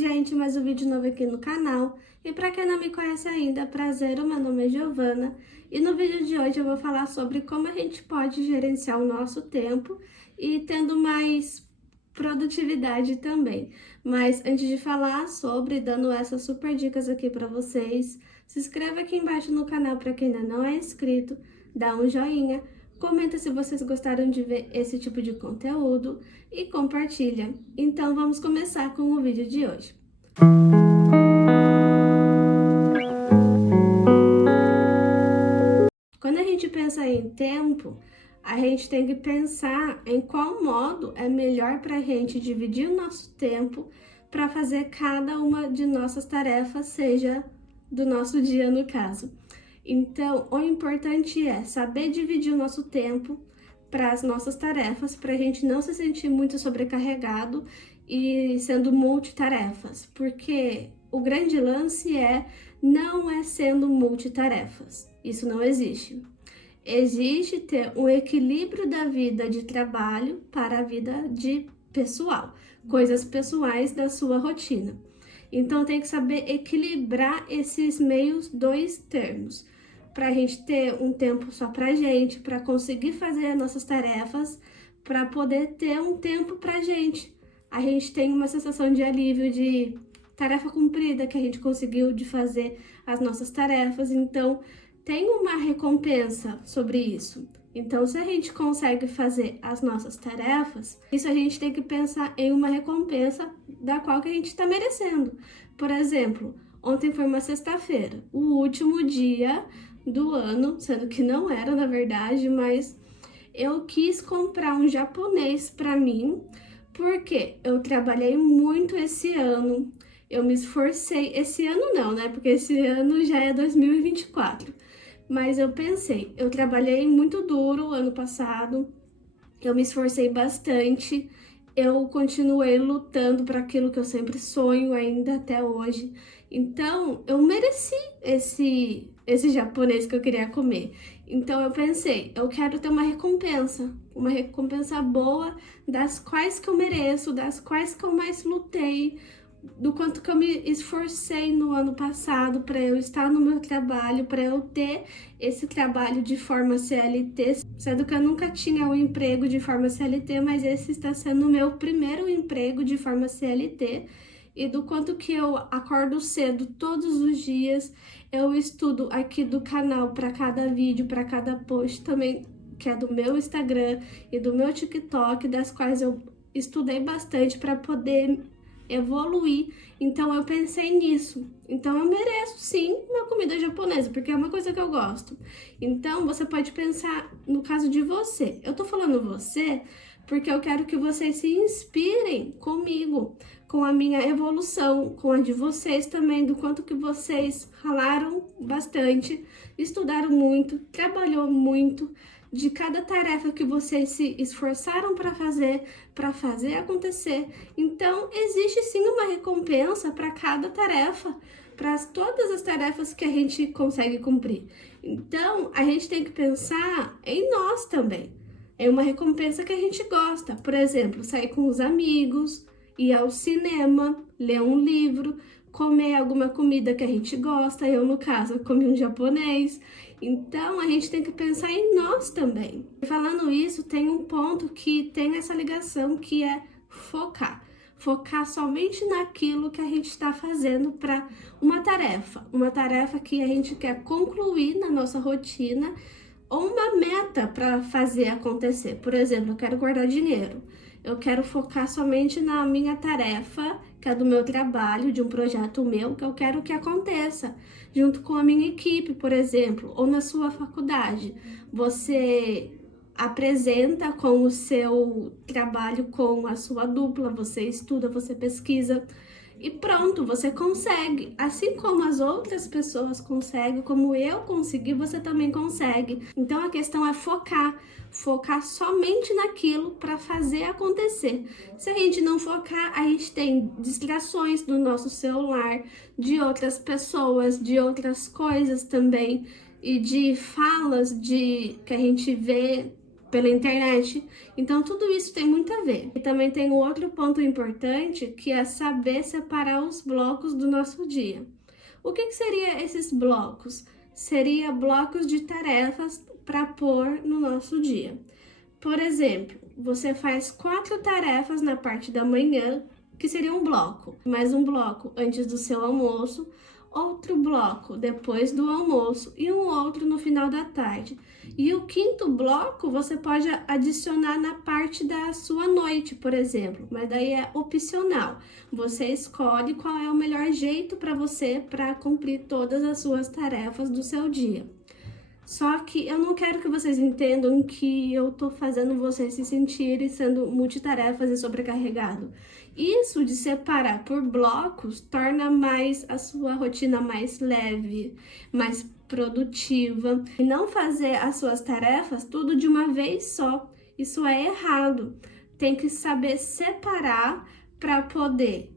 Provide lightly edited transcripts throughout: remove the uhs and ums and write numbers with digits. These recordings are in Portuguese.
gente, mais um vídeo novo aqui no canal. E para quem não me conhece ainda, prazer, o meu nome é Giovana. E no vídeo de hoje eu vou falar sobre como a gente pode gerenciar o nosso tempo e tendo mais produtividade também. Mas antes de falar sobre, dando essas super dicas aqui para vocês, se inscreva aqui embaixo no canal para quem ainda não é inscrito, dá um joinha, comenta se vocês gostaram de ver esse tipo de conteúdo e compartilha. Então vamos começar com o vídeo de hoje. Quando a gente pensa em tempo, a gente tem que pensar em qual modo é melhor para a gente dividir o nosso tempo para fazer cada uma de nossas tarefas, seja do nosso dia no caso. Então, o importante é saber dividir o nosso tempo para as nossas tarefas, para a gente não se sentir muito sobrecarregado e sendo multitarefas, porque o grande lance não é sendo multitarefas, isso não existe. Existe ter um equilíbrio da vida de trabalho para a vida de pessoal, coisas pessoais da sua rotina. Então tem que saber equilibrar esses meios dois termos, para a gente ter um tempo só para a gente, para conseguir fazer as nossas tarefas, para poder ter um tempo para a gente. A gente tem uma sensação de alívio, de tarefa cumprida, que a gente conseguiu de fazer as nossas tarefas, então tem uma recompensa sobre isso. Então, se a gente consegue fazer as nossas tarefas, isso a gente tem que pensar em uma recompensa da qual que a gente está merecendo. Por exemplo, ontem foi uma sexta-feira, o último dia do ano, sendo que não era na verdade, mas eu quis comprar um japonês para mim, porque eu trabalhei muito esse ano, eu me esforcei, esse ano não, né? Porque esse ano já é 2024. Mas eu pensei, eu trabalhei muito duro ano passado, eu me esforcei bastante, eu continuei lutando para aquilo que eu sempre sonho ainda até hoje. Então, eu mereci esse japonês que eu queria comer. Então, eu pensei, eu quero ter uma recompensa boa das quais que eu mereço, das quais que eu mais lutei, do quanto que eu me esforcei no ano passado para eu estar no meu trabalho, para eu ter esse trabalho de forma CLT, sendo que eu nunca tinha um emprego de forma CLT, mas esse está sendo o meu primeiro emprego de forma CLT, e do quanto que eu acordo cedo todos os dias, eu estudo aqui do canal para cada vídeo, para cada post também, que é do meu Instagram e do meu TikTok, das quais eu estudei bastante para poder evoluir. Então eu pensei nisso. Então eu mereço sim uma comida japonesa, porque é uma coisa que eu gosto. Então você pode pensar no caso de você. Eu tô falando você porque eu quero que vocês se inspirem comigo, com a minha evolução, com a de vocês também, do quanto que vocês ralaram bastante, estudaram muito, trabalhou muito, de cada tarefa que vocês se esforçaram para fazer acontecer. Então, existe sim uma recompensa para cada tarefa, para todas as tarefas que a gente consegue cumprir. Então, a gente tem que pensar em nós também. É uma recompensa que a gente gosta. Por exemplo, sair com os amigos, ir ao cinema, ler um livro, comer alguma comida que a gente gosta. Eu, no caso, comi um japonês. Então, a gente tem que pensar em nós também. Falando isso, tem um ponto que tem essa ligação, que é focar. Focar somente naquilo que a gente está fazendo para uma tarefa que a gente quer concluir na nossa rotina, ou uma meta para fazer acontecer. Por exemplo, eu quero guardar dinheiro. Eu quero focar somente na minha tarefa, que é do meu trabalho, de um projeto meu, que eu quero que aconteça, junto com a minha equipe, por exemplo, ou na sua faculdade. Você apresenta com o seu trabalho com a sua dupla, você estuda, você pesquisa, e pronto, você consegue. Assim como as outras pessoas conseguem, como eu consegui, você também consegue. Então a questão é focar somente naquilo para fazer acontecer. Se a gente não focar, a gente tem distrações do nosso celular, de outras pessoas, de outras coisas também, e de falas que a gente vê pela internet. Então, tudo isso tem muito a ver. E também tem um outro ponto importante, que é saber separar os blocos do nosso dia. O que seria esses blocos? Seria blocos de tarefas para pôr no nosso dia. Por exemplo, você faz 4 tarefas na parte da manhã, que seria um bloco, mais um bloco antes do seu almoço, outro bloco depois do almoço e um outro no final da tarde. E o 5º bloco você pode adicionar na parte da sua noite, por exemplo, mas daí é opcional. Você escolhe qual é o melhor jeito para você para cumprir todas as suas tarefas do seu dia. Só que eu não quero que vocês entendam que eu tô fazendo vocês se sentirem sendo multitarefas e sobrecarregado. Isso de separar por blocos torna mais a sua rotina mais leve, mais produtiva. E não fazer as suas tarefas tudo de uma vez só. Isso é errado. Tem que saber separar para poder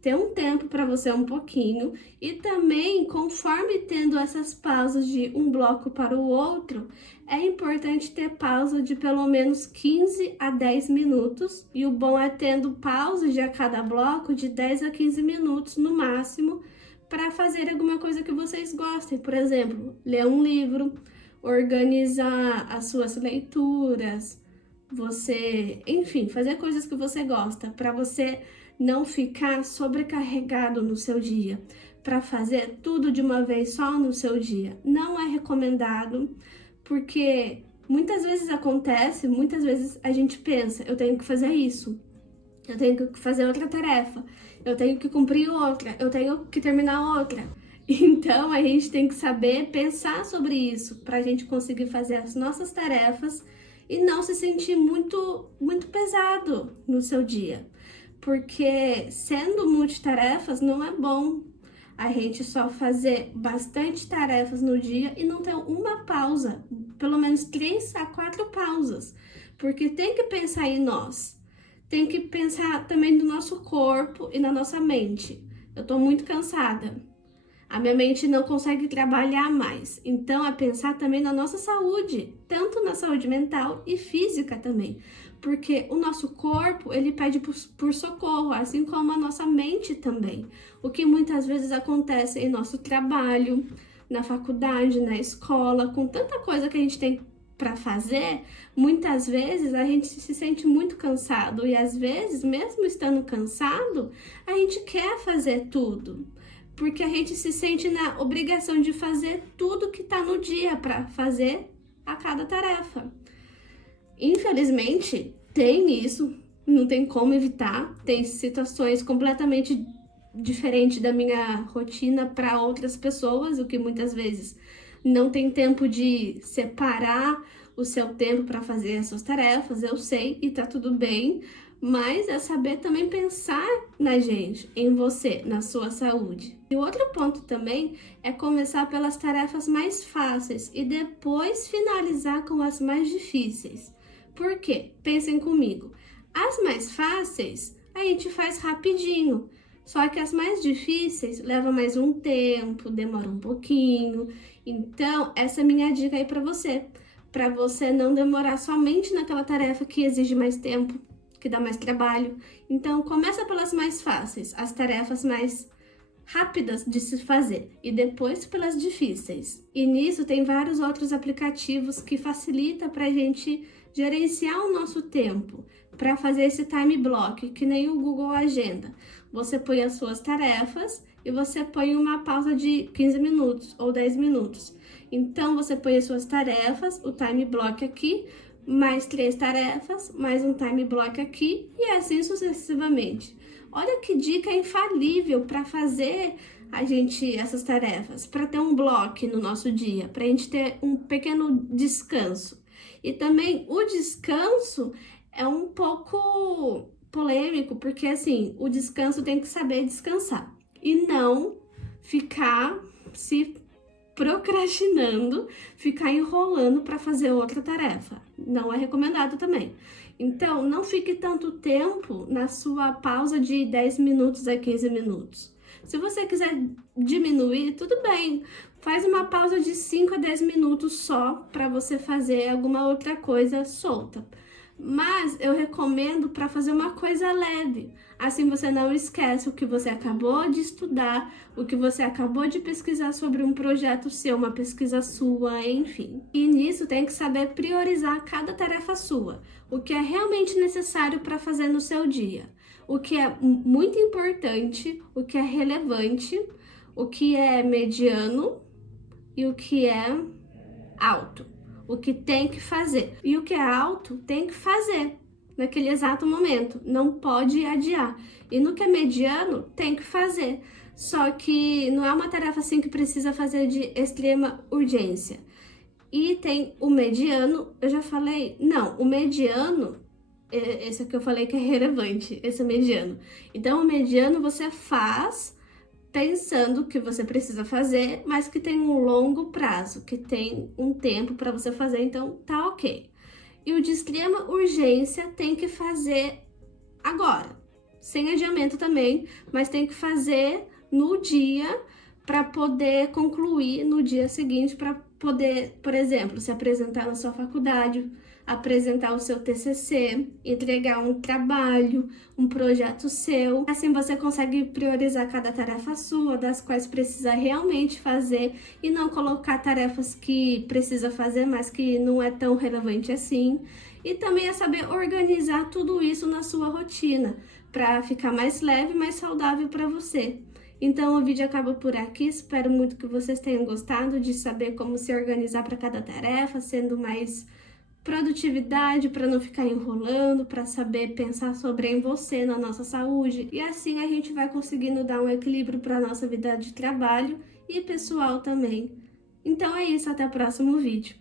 ter um tempo para você um pouquinho, e também, conforme tendo essas pausas de um bloco para o outro, é importante ter pausa de pelo menos 15 a 10 minutos, e o bom é tendo pausas de a cada bloco de 10 a 15 minutos no máximo, para fazer alguma coisa que vocês gostem, por exemplo, ler um livro, organizar as suas leituras, enfim, fazer coisas que você gosta, para você não ficar sobrecarregado no seu dia, para fazer tudo de uma vez só no seu dia. Não é recomendado, porque muitas vezes acontece, muitas vezes a gente pensa, eu tenho que fazer isso, eu tenho que fazer outra tarefa, eu tenho que cumprir outra, eu tenho que terminar outra. Então a gente tem que saber pensar sobre isso, para a gente conseguir fazer as nossas tarefas e não se sentir muito pesado no seu dia. Porque sendo multitarefas não é bom a gente só fazer bastante tarefas no dia e não ter uma pausa, pelo menos 3 a 4 pausas, porque tem que pensar em nós, tem que pensar também no nosso corpo e na nossa mente. Eu tô muito cansada, a minha mente não consegue trabalhar mais, então é pensar também na nossa saúde, tanto na saúde mental e física também. Porque o nosso corpo, ele pede por socorro, assim como a nossa mente também. O que muitas vezes acontece em nosso trabalho, na faculdade, na escola, com tanta coisa que a gente tem para fazer, muitas vezes a gente se sente muito cansado. E às vezes, mesmo estando cansado, a gente quer fazer tudo. Porque a gente se sente na obrigação de fazer tudo que está no dia para fazer a cada tarefa. Infelizmente, tem isso, não tem como evitar, tem situações completamente diferentes da minha rotina para outras pessoas, o que muitas vezes não tem tempo de separar o seu tempo para fazer as suas tarefas, eu sei, e tá tudo bem, mas é saber também pensar na gente, em você, na sua saúde. E o outro ponto também é começar pelas tarefas mais fáceis e depois finalizar com as mais difíceis. Por quê? Pensem comigo. As mais fáceis a gente faz rapidinho, só que as mais difíceis levam mais um tempo, demora um pouquinho. Então, essa é a minha dica aí para você não demorar somente naquela tarefa que exige mais tempo, que dá mais trabalho. Então, começa pelas mais fáceis, as tarefas mais rápidas de se fazer, e depois pelas difíceis. E nisso tem vários outros aplicativos que facilitam para a gente gerenciar o nosso tempo, para fazer esse time block, que nem o Google Agenda. Você põe as suas tarefas e você põe uma pausa de 15 minutos ou 10 minutos. Então, você põe as suas tarefas, o time block aqui, mais 3 tarefas, mais um time block aqui, e assim sucessivamente. Olha que dica infalível para fazer essas tarefas, para ter um bloco no nosso dia, para a gente ter um pequeno descanso. E também o descanso é um pouco polêmico, porque assim, o descanso tem que saber descansar e não ficar se procrastinando, ficar enrolando para fazer outra tarefa. Não é recomendado também. Então, não fique tanto tempo na sua pausa de 10 minutos a 15 minutos. Se você quiser diminuir, tudo bem. Faz uma pausa de 5 a 10 minutos só para você fazer alguma outra coisa solta. Mas eu recomendo para fazer uma coisa leve. Assim você não esquece o que você acabou de estudar, o que você acabou de pesquisar sobre um projeto seu, uma pesquisa sua, enfim. E nisso tem que saber priorizar cada tarefa sua, o que é realmente necessário para fazer no seu dia, o que é muito importante, o que é relevante, o que é mediano e o que é alto. O que tem que fazer. E o que é alto, tem que fazer naquele exato momento. Não pode adiar. E no que é mediano, tem que fazer. Só que não é uma tarefa assim que precisa fazer de extrema urgência. E tem o mediano, eu já falei, não, o mediano, esse aqui eu falei que é relevante, esse é o mediano. Então, o mediano você faz pensando que você precisa fazer, mas que tem um longo prazo, que tem um tempo para você fazer, então tá ok. E o de extrema urgência tem que fazer agora, sem adiamento também, mas tem que fazer no dia para poder concluir no dia seguinte, para poder, por exemplo, se apresentar na sua faculdade, apresentar o seu TCC, entregar um trabalho, um projeto seu. Assim você consegue priorizar cada tarefa sua, das quais precisa realmente fazer e não colocar tarefas que precisa fazer, mas que não é tão relevante assim. E também é saber organizar tudo isso na sua rotina, para ficar mais leve e mais saudável para você. Então o vídeo acaba por aqui, espero muito que vocês tenham gostado de saber como se organizar para cada tarefa, sendo mais produtividade, para não ficar enrolando, para saber pensar sobre em você, na nossa saúde. E assim a gente vai conseguindo dar um equilíbrio para nossa vida de trabalho e pessoal também. Então é isso, até o próximo vídeo.